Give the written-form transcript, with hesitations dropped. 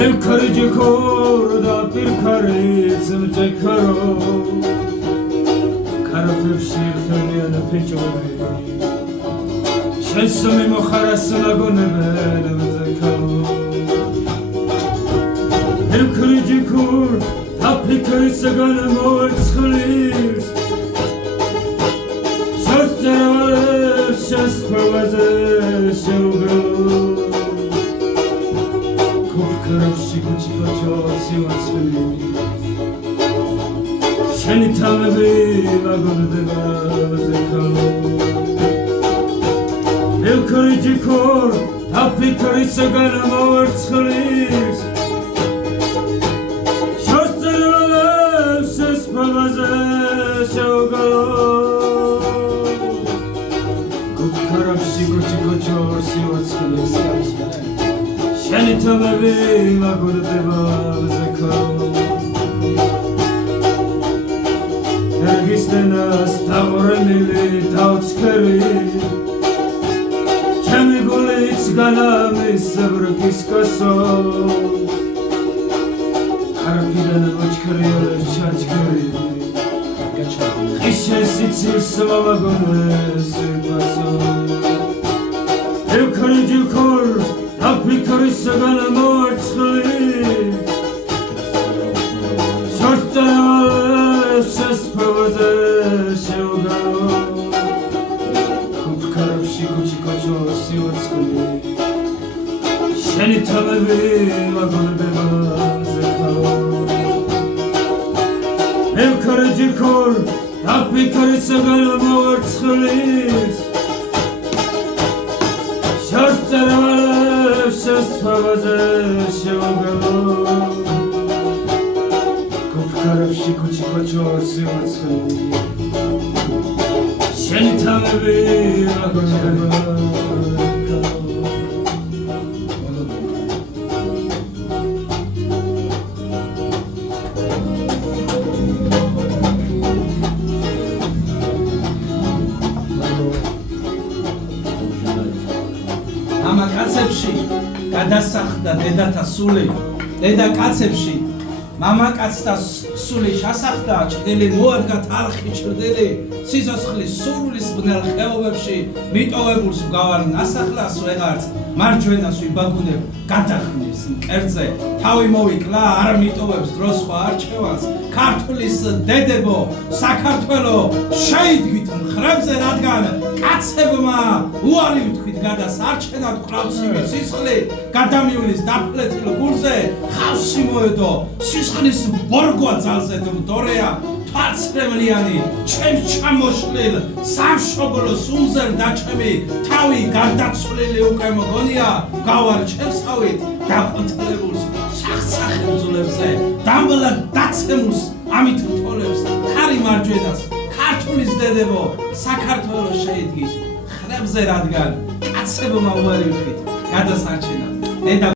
Evkarıcı korda bir karıcım çekaro Karapıp şirten yanı peçovi Şensumi muharasına gönümelim zekaro Evkarıcı korda bir karıcım gönüm oğuzkılıyız Söz ceralı şes pavazı şevgalo Karabşi kuchiko chosi watsuli Sheni tamabi magudeva zekalo Evkarıcı kor Tapi karisa ganama vartskhlis Shostarala ses pavaza shogalo Karabşi kuchiko chosi watsuli Sheni tamabi magudeva zekalo Ergistenas tavoremili tautskeri Chemi gulits galami sabrukis kaso Karapidana vochkari chachkari Khishen sitsil samavagone sirpaso Evkarıcı kor Tapi karısa ganama vartskhlis Shortcanalı ses pavaza shevgalo Kup karabşi kuchiko chosi watskhlis Sheni tamabi magudeva zekalo Evkarıcı kor Tapi karısa ganama vartskhlis Shortcanalı ses pavaza shevgalo Karabşi kuchiko chosi watskhlis Sheni tamabi magudeva Ama კაცებში გადასახდა დედათა სული, დედა კაცებში მამა კაცთა სული ჩასახდა, ჭდილი მოადგა თალხი ჭრდილი, სიცოცხლის სურვილის ბნელ ხეობებში მიტოვებულს მგავარ ნასახლას ვეღარც მარჯვენას ვიბაგუნებ გადახნის მკერდზე თავი მოვიკლა არ მიტოვებს დროს ხო არჩევანს ქართulis დედებო საქართველო შეიდგით მხრებზე რადგან კაცებმა უარი ვთქვით გადასარჩენად ყრავცივი სისხლი გადამიulis დაფლეთილ გულზე ხავსი მოედო სისხლის ბორგვა ძალზე მდორეა თვალცრემლიანი ჩემს ჩამოშლილ სამშობლო სულზე დაჩემი თავი გარდაცვლილი უკვე მოგონია გავარ ჩემსავით დაკუთრებულს სახსახელძულებზე დამბლად დაცემულს ამით მთოლებს ხარი მარჯვენას ქართulis დედებო საქართველოს შეიდგით ხრებზე რადგან კაცებმა უარი ვთქვით გადასარჩენად დედა